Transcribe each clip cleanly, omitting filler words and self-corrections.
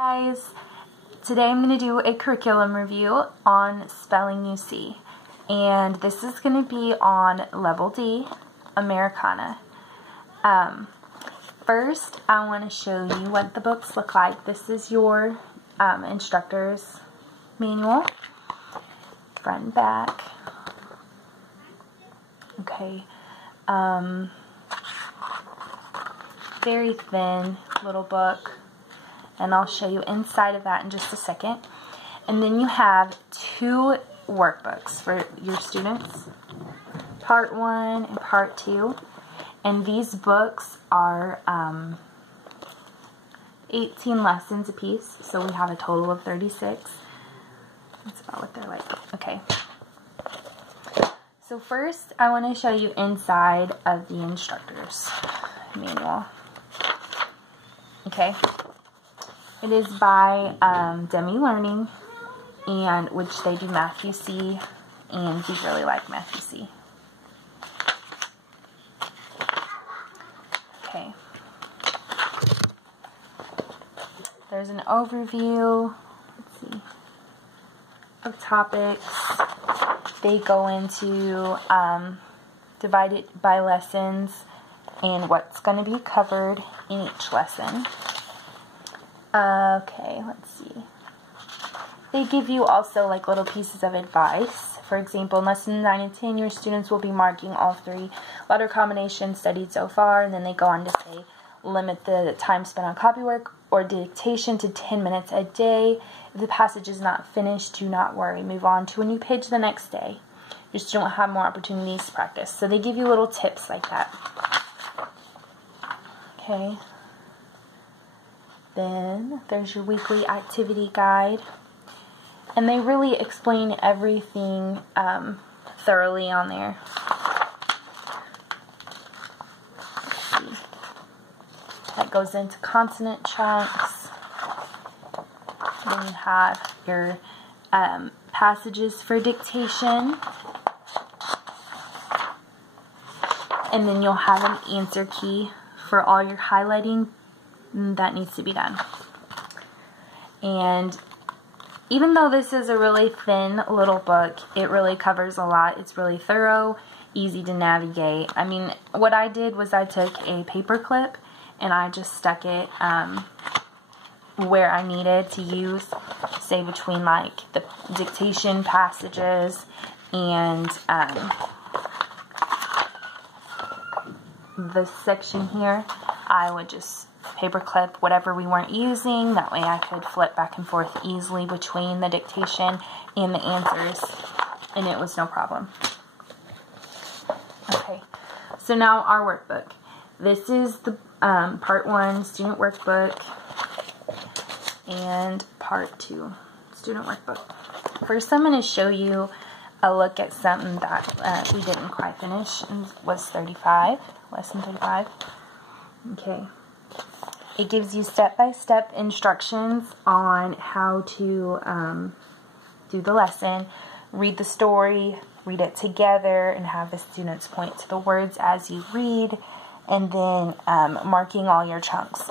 Guys, today I'm going to do a curriculum review on Spelling UC, and this is going to be on Level D, Americana. First, I want to show you what the books look like. This is your instructor's manual, front and back. Okay, very thin little book. And I'll show you inside of that in just a second. And then you have two workbooks for your students, Part 1 and Part 2. And these books are 18 lessons apiece, so we have a total of 36. That's about what they're like. Okay. So first, I want to show you inside of the instructor's manual. Okay. It is by Demi Learning, and which they do Math UC, and we really like Math UC. Okay. There's an overview, let's see, of topics. They go into divide it by lessons and what's going to be covered in each lesson. Okay, let's see. They give you also like little pieces of advice. For example, in lesson 9 and 10, your students will be marking all 3 letter combinations studied so far, and then they go on to say, limit the time spent on copywork or dictation to 10 minutes a day. If the passage is not finished, do not worry. Move on to a new page the next day. Your student will have more opportunities to practice. So they give you little tips like that. Okay. Then there's your weekly activity guide, and they really explain everything thoroughly on there. Let's see. That goes into consonant chunks. Then you have your passages for dictation, and then you'll have an answer key for all your highlighting that needs to be done. And even though this is a really thin little book, it really covers a lot. It's really thorough, easy to navigate. I mean, what I did was I took a paper clip and I just stuck it where I needed to use, say between like the dictation passages and this section here. I would just paper clip whatever we weren't using. That way I could flip back and forth easily between the dictation and the answers, and it was no problem. Okay, so now our workbook. This is the Part 1 student workbook and Part 2 student workbook. First, I'm going to show you a look at something that we didn't quite finish, and was 35, lesson 35. Okay. It gives you step-by-step instructions on how to do the lesson, read the story, read it together, and have the students point to the words as you read, and then marking all your chunks.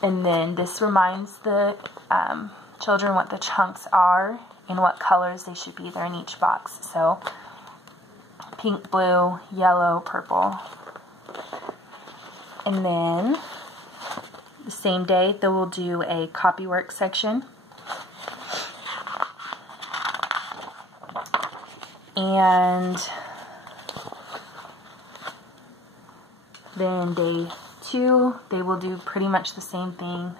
And then this reminds the children what the chunks are and what colors they should be there in each box. So pink, blue, yellow, purple. And then the same day they will do a copywork section. And then day 2 they will do pretty much the same thing.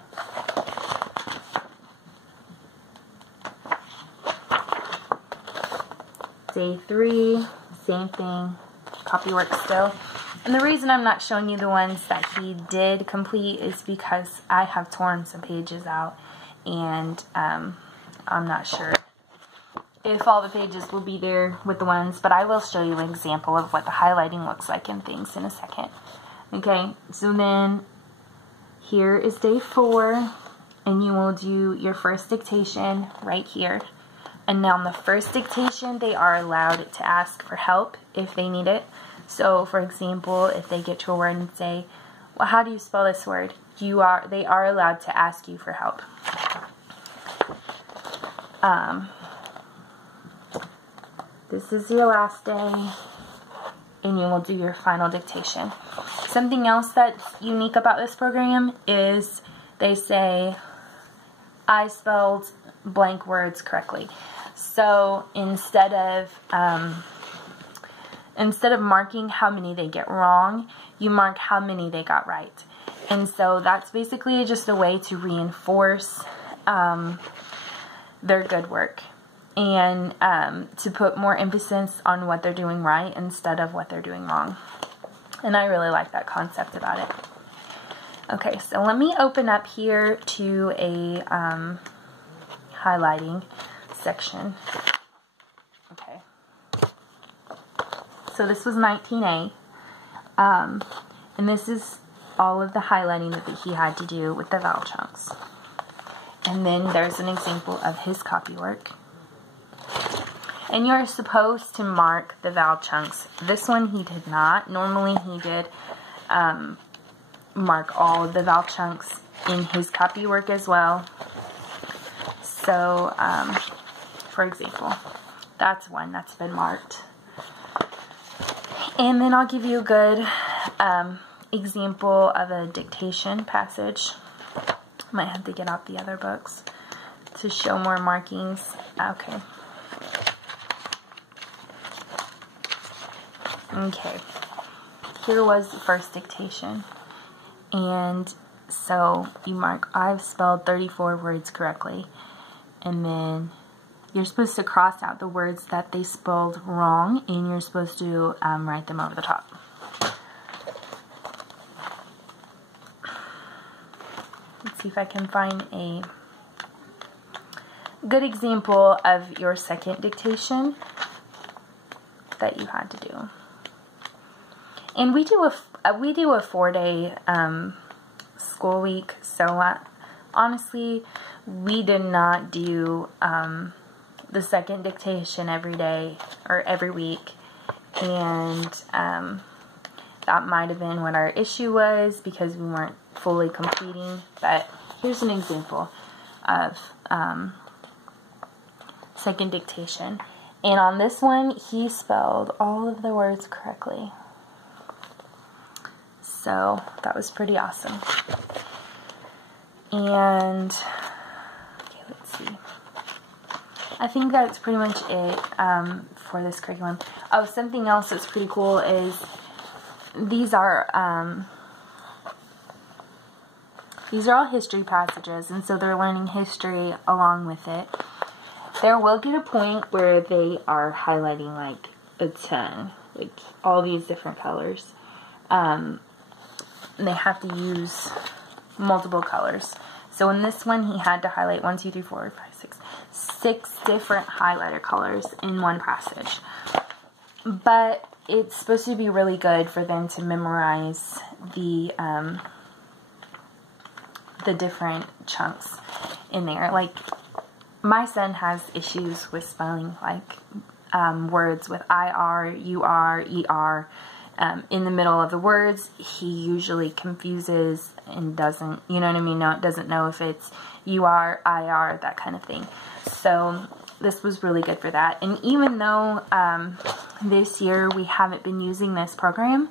Day 3, same thing, copywork still. And the reason I'm not showing you the ones that he did complete is because I have torn some pages out, and I'm not sure if all the pages will be there with the ones, but I will show you an example of what the highlighting looks like and things in a second. Okay, so then here is day 4, and you will do your first dictation right here. And now on the first dictation, they are allowed to ask for help if they need it. So, for example, if they get to a word and say, well, how do you spell this word? They are allowed to ask you for help. This is your last day, and you will do your final dictation. Something else that's unique about this program is they say, I spelled blank words correctly. So instead of marking how many they get wrong, you mark how many they got right. And so that's basically just a way to reinforce their good work, and to put more emphasis on what they're doing right instead of what they're doing wrong. And I really like that concept about it. Okay, so let me open up here to a highlighting section. Okay. So this was 19A. And this is all of the highlighting that he had to do with the vowel chunks. And then there's an example of his copywork. And you're supposed to mark the vowel chunks. This one he did not. Normally he did mark all of the vowel chunks in his copywork as well. So, for example, that's one that's been marked. And then I'll give you a good example of a dictation passage. Might have to get out the other books to show more markings. Okay. Okay. Here was the first dictation. And so you mark, I've spelled 34 words correctly. And then you're supposed to cross out the words that they spelled wrong, and you're supposed to write them over the top. Let's see if I can find a good example of your second dictation that you had to do. And we do a 4-day school week, so honestly, we did not do the second dictation every day or every week, and that might have been what our issue was, because we weren't fully completing. But here's an example of second dictation, and on this one he spelled all of the words correctly, so that was pretty awesome. And okay, let's see, I think that's pretty much it for this curriculum. Oh, something else that's pretty cool is these are all history passages, and so they're learning history along with it. There will get a point where they are highlighting like a ton, like all these different colors. They have to use multiple colors. So in this one, he had to highlight 1, 2, 3, 4, 5, 6 different highlighter colors in one passage. But it's supposed to be really good for them to memorize the different chunks in there. Like, my son has issues with spelling, like words with IR, UR, ER. In the middle of the words, he usually confuses and doesn't, you know what I mean, doesn't know if it's UR, IR, that kind of thing. So this was really good for that. And even though this year we haven't been using this program,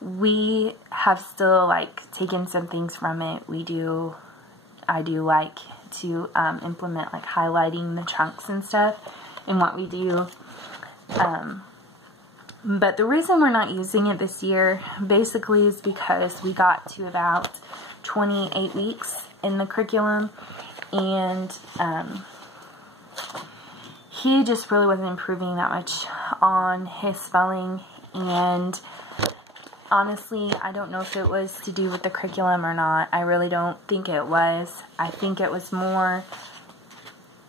we have still like taken some things from it. I do like to implement like highlighting the chunks and stuff in what we do. But the reason we're not using it this year basically is because we got to about 28 weeks in the curriculum, and he just really wasn't improving that much on his spelling. And honestly, I don't know if it was to do with the curriculum or not. I really don't think it was. I think it was more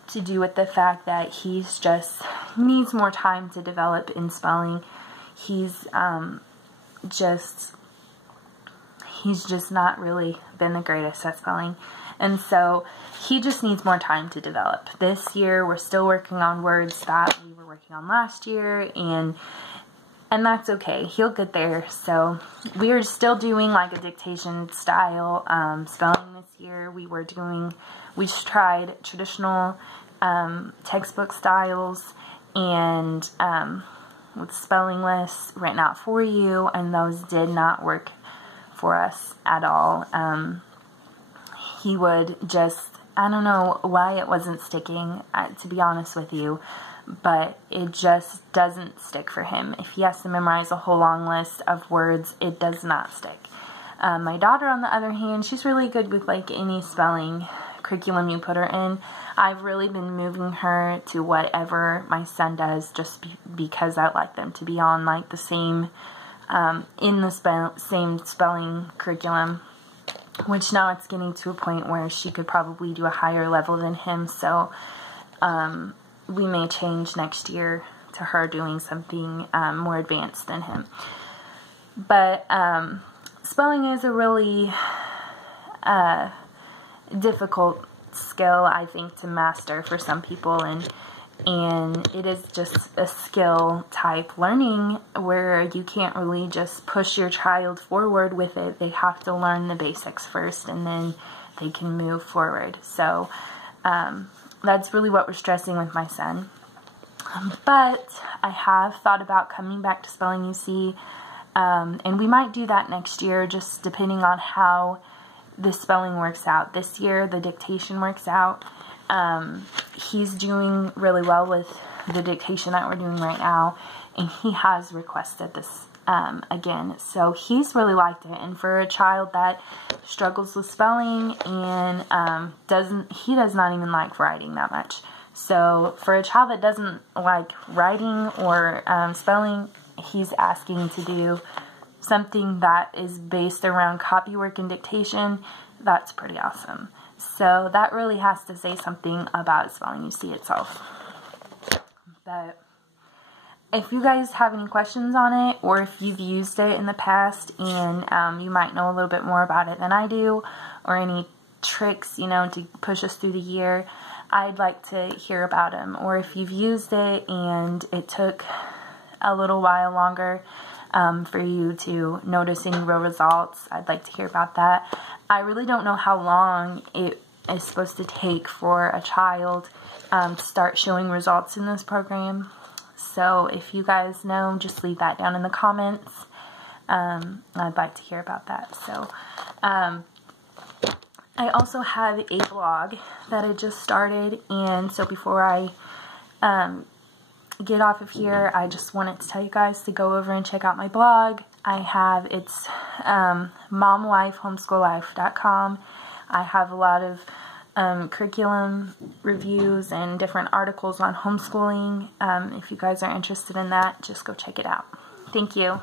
to do with the fact that he's just needs more time to develop in spelling. He's just not really been the greatest at spelling, and so he just needs more time to develop. This year we're still working on words that we were working on last year, and that's okay. He'll get there. So we are still doing like a dictation style spelling this year. We just tried traditional textbook styles and with spelling lists written out for you, and those did not work for us at all. He would just, I don't know why it wasn't sticking, to be honest with you, but it just doesn't stick for him. If he has to memorize a whole long list of words, it does not stick. My daughter, on the other hand, she's really good with like any spelling curriculum you put her in. I've really been moving her to whatever my son does, just because I like them to be on like the same, in the same spelling curriculum, which now it's getting to a point where she could probably do a higher level than him, so we may change next year to her doing something more advanced than him. But spelling is a really difficult skill, I think, to master for some people, and it is just a skill type learning where you can't really just push your child forward with it. They have to learn the basics first, and then they can move forward. So that's really what we're stressing with my son. But I have thought about coming back to spelling UC, and we might do that next year, just depending on how the spelling works out. This year, the dictation works out. He's doing really well with the dictation that we're doing right now, and he has requested this again. So he's really liked it. And for a child that struggles with spelling and he does not even like writing that much. So for a child that doesn't like writing or spelling, he's asking to do something that is based around copywork and dictation. That's pretty awesome. So that really has to say something about spelling UC itself. But if you guys have any questions on it, or if you've used it in the past and you might know a little bit more about it than I do, or any tricks, you know, to push us through the year, I'd like to hear about them. Or if you've used it and it took a little while longer for you to notice any real results, I'd like to hear about that. I really don't know how long it is supposed to take for a child to start showing results in this program. So if you guys know, just leave that down in the comments. I'd like to hear about that. So I also have a blog that I just started, and so before I get off of here, I just wanted to tell you guys to go over and check out my blog. It's momwifehomeschoollife.com. I have a lot of curriculum reviews and different articles on homeschooling. If you guys are interested in that, just go check it out. Thank you.